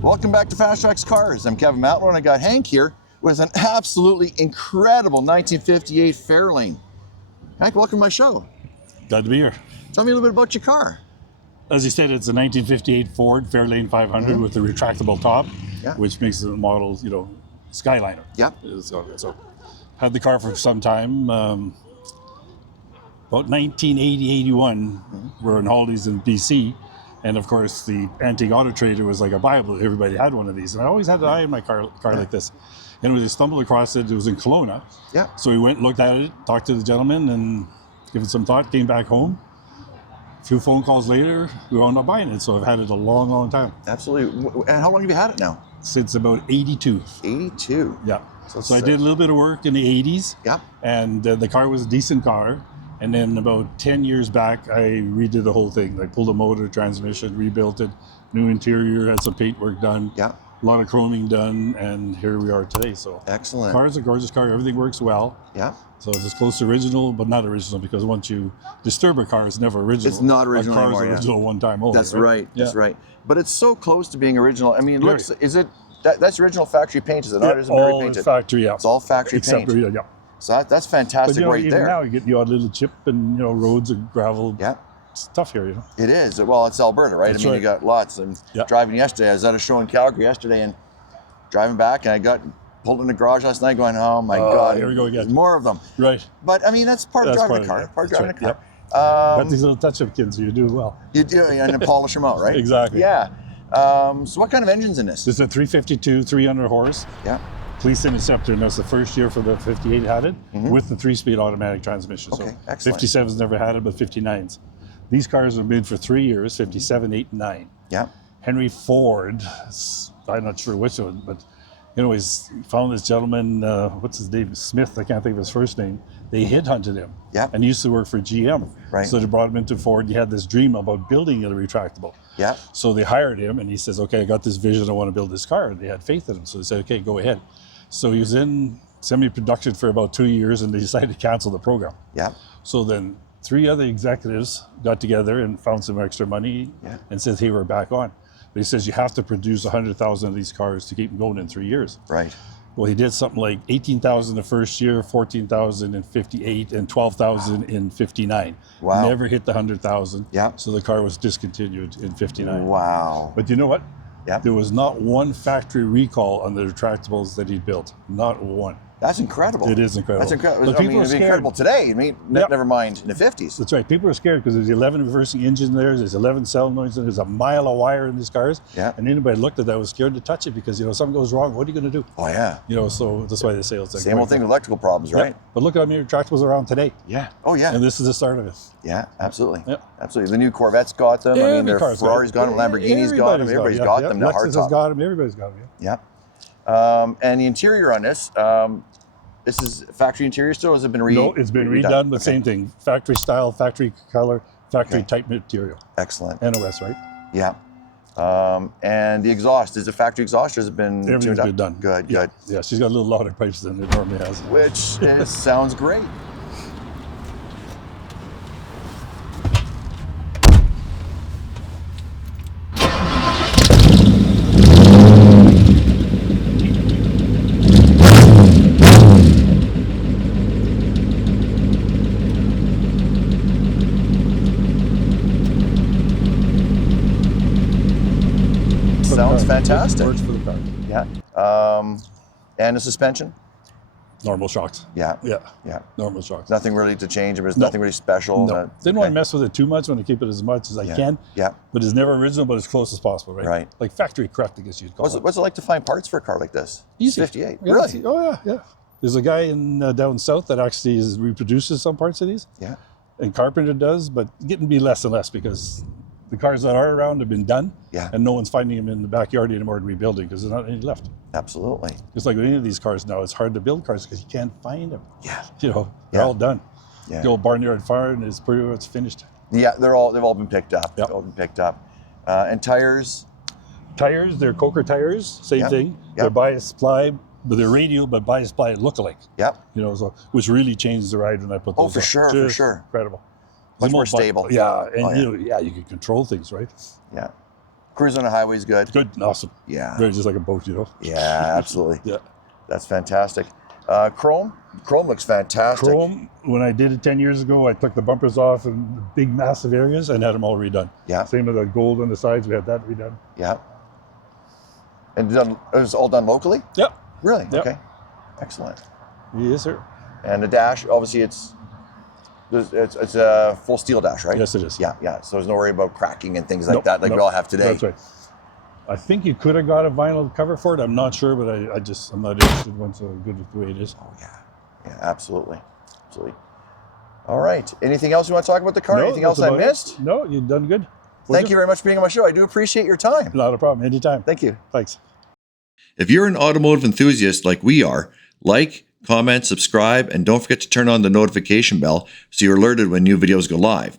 Welcome back to FasTrax Cars. I'm Kevin Matlo, and I got Hank here with an absolutely incredible 1958 Fairlane. Hank, welcome to my show. Glad to be here. Tell me a little bit about your car. As you said, it's a 1958 Ford Fairlane 500 with a retractable top, which makes the model, you know, Skyliner. Yeah. So had the car for some time. About 1980, 81, we're in holidays in BC. And of course, the antique auto trader was like a Bible. Everybody had one of these. And I always had an eye in my car like this. And when I stumbled across it, it was in Kelowna. Yeah. So we went, looked at it, talked to the gentleman, and gave it some thought, came back home. A few phone calls later, we wound up buying it. So I've had it a long, long time. Absolutely. And how long have you had it now? Since about 82. 82? Yeah. So I did a little bit of work in the 80s. Yeah. And the car was a decent car. And then about 10 years back, I redid the whole thing. I pulled the motor, transmission, rebuilt it, new interior, had some paint work done. Yeah. A lot of chroming done, and here we are today. So excellent. The car is a gorgeous car. Everything works well. Yeah. So it's close to original, but not original, because once you disturb a car, it's never original. It's not original a anymore. A car's original one time only. That's right. That's right. But it's so close to being original. I mean, it looks. Is it? That's original factory paint, is it not? Isn't all painted? Factory, yeah. It's all factory paint. Yeah. So that's fantastic, but, you know, right even there. Now you get the odd little chip and, you know, roads and gravel. Yeah. It's tough here, you know. It is. Well, it's Alberta, right? That's I mean, you got lots. And driving yesterday, I was at a show in Calgary yesterday and driving back, and I got pulled in the garage last night going, oh my God, here we go again. There's more of them. Right. But I mean, that's part of driving a car. Part of driving a car. Got these little touch-up kids, so you do well. You do, and then polish them out, right? Exactly. Yeah. So what kind of engine's in this? This is a 352, 300 horse. Yeah. Police Interceptor, and that's the first year for the 58 had it, with the 3-speed automatic transmission. Okay, so excellent. 57s never had it, but 59s. These cars were made for 3 years, 57, 8, and 9. Yeah. Henry Ford, I'm not sure which one, but anyways, found this gentleman, what's his name, Smith, I can't think of his first name. They headhunted him. Yeah. And he used to work for GM. Right. So they brought him into Ford. He had this dream about building a retractable. Yeah. So they hired him, and he says, okay, I got this vision, I want to build this car. And they had faith in him. So they said, okay, go ahead. So he was in semi-production for about 2 years, and they decided to cancel the program. Yeah. So then 3 other executives got together and found some extra money and said, hey, we're back on. But he says, you have to produce 100,000 of these cars to keep them going in 3 years. Right. Well, he did something like 18,000 the first year, 14,000 in 58, and 12,000 in 59. Wow. Never hit the 100,000. Yeah. So the car was discontinued in 59. Wow. But you know what? Yeah. There was not one factory recall on the retractables that he built. Not one. That's incredible. It is incredible. That's incredible. But I mean, it's incredible today. I mean, never mind in the 50s. That's right. People are scared because there's 11 reversing engines there. There's 11 solenoids. There's a mile of wire in these cars. Yeah. And anybody looked at that was scared to touch it because, you know, something goes wrong. What are you going to do? Oh, yeah. You know, so that's why they say it's like same old thing with electrical problems, right? But look how many retractables are around today. Yeah. Oh, yeah. And this is the start of it. Yeah, absolutely. Yeah. Absolutely. The new Corvette's got them. I mean, their Ferrari's got them. Lamborghini's got them. Everybody's got them. Lexus has got them. Everybody's got them. Yeah. And the interior on this, this is factory interior still, or has it been redone? No, it's been redone, but same thing. Factory style, factory color, factory type material. Excellent. NOS, right? Yeah. And the exhaust, is it factory exhaust or has it been tuned Everything's up? been done. Good, Yeah, good. yeah, she's got a little louder pipes than it normally has. Which sounds great. Sounds fantastic. Works for the car. Yeah. And the suspension? Normal shocks. Yeah. Yeah. Yeah. Normal shocks. Nothing really to change. There's nothing really special. No. Didn't want to mess with it too much. Want to keep it as much as I can. Yeah. But it's never original, but as close as possible, right? Right. Like factory correct, I guess you'd call it. What's it like to find parts for a car like this? Easy. 58. Yeah, Really? Oh yeah, yeah. There's a guy in down south that actually reproduces some parts of these. Yeah. And Carpenter does, but getting to be less and less because the cars that are around have been done, Yeah. and no one's finding them in the backyard anymore and rebuilding because there's not any left. Absolutely. Just like with any of these cars now, it's hard to build cars because you can't find them. Yeah. You know, they're Yeah. all done. Yeah. The old barnyard fire and it's pretty much finished. Yeah, they've all been picked up. Yep. They've all been picked up. And tires. Tires, they're Coker tires, same Yep. thing. Yep. They're bias ply, but they're radial, but bias ply look-alike. Yep. You know, so which really changed the ride when I put those Oh, for on. sure, for Just sure. incredible. Much The more most bi- stable. Yeah, and Oh, yeah. you know, yeah, you can control things, right? Yeah. Cruise on the highway is good. Good, awesome. Yeah. Very just like a boat, you know. Yeah, absolutely. Yeah. That's fantastic. Chrome looks fantastic. Chrome, when I did it 10 years ago, I took the bumpers off in the big, massive areas and had them all redone. Yeah. Same with the gold on the sides, we had that redone. Yeah. And it was all done locally? Yep. Really? Yep. Okay. Excellent. Yes, sir. And the dash, obviously, it's a full steel dash, right? Yes, it is. Yeah, yeah. So there's no worry about cracking and things like Nope, that, like we nope. all have today. That's right. I think you could have got a vinyl cover for it. I'm not sure, but I'm not interested once so good with the way it is. Oh yeah, yeah, absolutely, absolutely. All right. Anything else you want to talk about the car? No, Anything else that's I about it. missed? No, you've done good. Thank you very much for being on my show. I do appreciate your time. Not a problem. Anytime. Thank you. Thanks. If you're an automotive enthusiast like we are, like, comment, subscribe, and don't forget to turn on the notification bell so you're alerted when new videos go live.